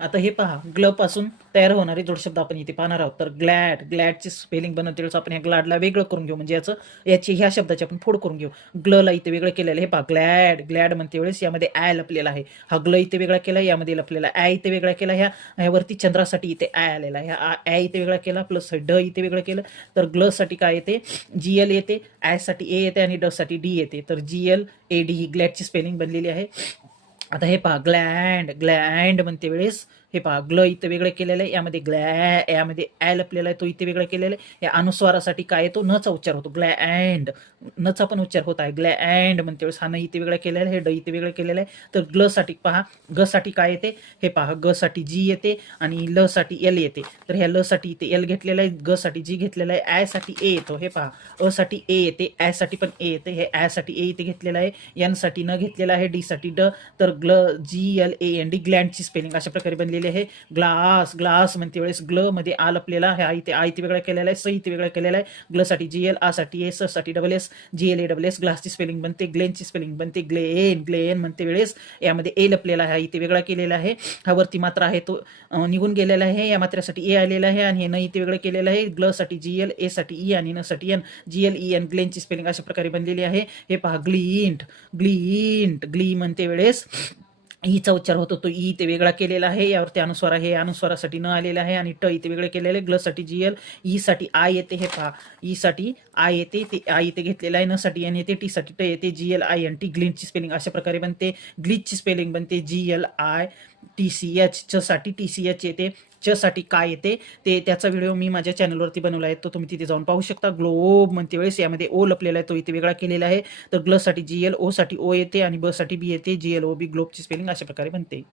आता हे पहा, ग्ल पासून तयार होणारे जोडशब्द आपण इथे पाहणार आहोत. तर ग्लॅडची स्पेलिंग बनवते वेळेस आपण या ग्लॅडला वेगळं करून घेऊ, म्हणजे ह्या शब्दाची आपण फोड करून घेऊ. ग्लला इथे वेगळं केलेलं हे पहा, ग्लॅड म्हणते वेळेस यामध्ये ॲ लपलेला आहे. हा ग्ल इथे वेगळा केला, यामध्ये लपलेला ॲ इथे वेगळा केला, ह्यावरती चंद्रासाठी इथे ॲ आलेला आहे. ह्या ॲ इथे वेगळा केला, प्लस ड इथे वेगळं केलं. तर ग्लसाठी काय येते, GL येते, ॲसाठी ए येते आणि ड साठी डी येते. तर GLAD ही ग्लॅडची स्पेलिंग बनलेली आहे. आता हे पहा, ग्लँड म्हणते वेळेस हे पहा, ग्ल इथं वेगळं केलेलं आहे, यामध्ये ॲ लपलेला आहे, तो इथे वेगळा केलेला आहे. या अनुस्वारासाठी काय येतो, नचा उच्चार होतो. ग्लँड, नचा पण उच्चार होत आहे. ग्लँड म्हणते वेळेस हा न इथे वेगळा केलेला आहे, ड इथे वेगळं केलेलं आहे. तर ग्लसाठी पहा, ग साठी काय येते, हे पहा, ग साठी जी येते आणि ल साठी एल येते. तर ह्या ल साठी इथे एल घेतलेला आहे, ग साठी जी घेतलेला आहे, ॲ साठी ए येतो. हे पहा, अ साठी ए येते, ॲ साठी पण ए येते. हे ॲ साठी ए इथे घेतलेला आहे, एन साठी न घेतलेला आहे, डी साठी ड. तर GLAND ग्लँडची स्पेलिंग अशा प्रकारे बनलेली आहे. ग्लास म्हणते वेळेस ग्ल मध्ये आ लपलेला आहे, आ इथे वेगळा केलेला आहे, स इथे वेगळा केलेला आहे. ग्ल साठी GL, आ साठी ए, स साठी SS, GLASS. ग्लासची स्पेलिंग बनते, ग्लेनची स्पेलिंग बनते ग्लेन म्हणते वेळेस यामध्ये ए लपलेला आहे, इथे वेगळा केलेला आहे. हा वरती मात्रा आहे तो निघून गेलेला आहे, या मात्र्यासाठी ए आलेला आहे आणि हे न इथे वेगळं केलेलं आहे. ग्ल साठी GL, ए साठी ई आणि न साठी एन, GLEN. ग्लेनची स्पेलिंग अशा प्रकारे बनलेली आहे. हे पहा, ग्ली म्हणते वेळेस ईचा उच्चार होतो, तो ई इथे वेगळा केलेला आहे, यावरती अनुस्वार आहे, अनुस्वारासाठी न आलेला आहे आणि ट इथे वेगळे केलेले. ग्ल साठी GL, ई साठी आय येते, हे पहा, ई साठी आय येते, ते आय इथे घेतलेला आहे, न साठी एन येते, टी साठी ट येते, GLINT. ग्लिनची स्पेलिंग अशा प्रकारे बनते. ग्लिचची स्पेलिंग बनते GLITCH. च साठी TCH येते, च साठी काय येते ते त्याचा व्हिडिओ मी माझ्या चॅनलवरती बनवला आहे, तो तुम्ही तिथे जाऊन पाहू शकता. ग्लोब म्हणते वेळेस यामध्ये ओ लपलेला आहे, तो इथे वेगळा केलेला आहे. तर ग्ल साठी GL, ओ साठी ओ येते आणि ब साठी बी येते, GLOB. ग्लोबची स्पेलिंग अशा प्रकारे बनते.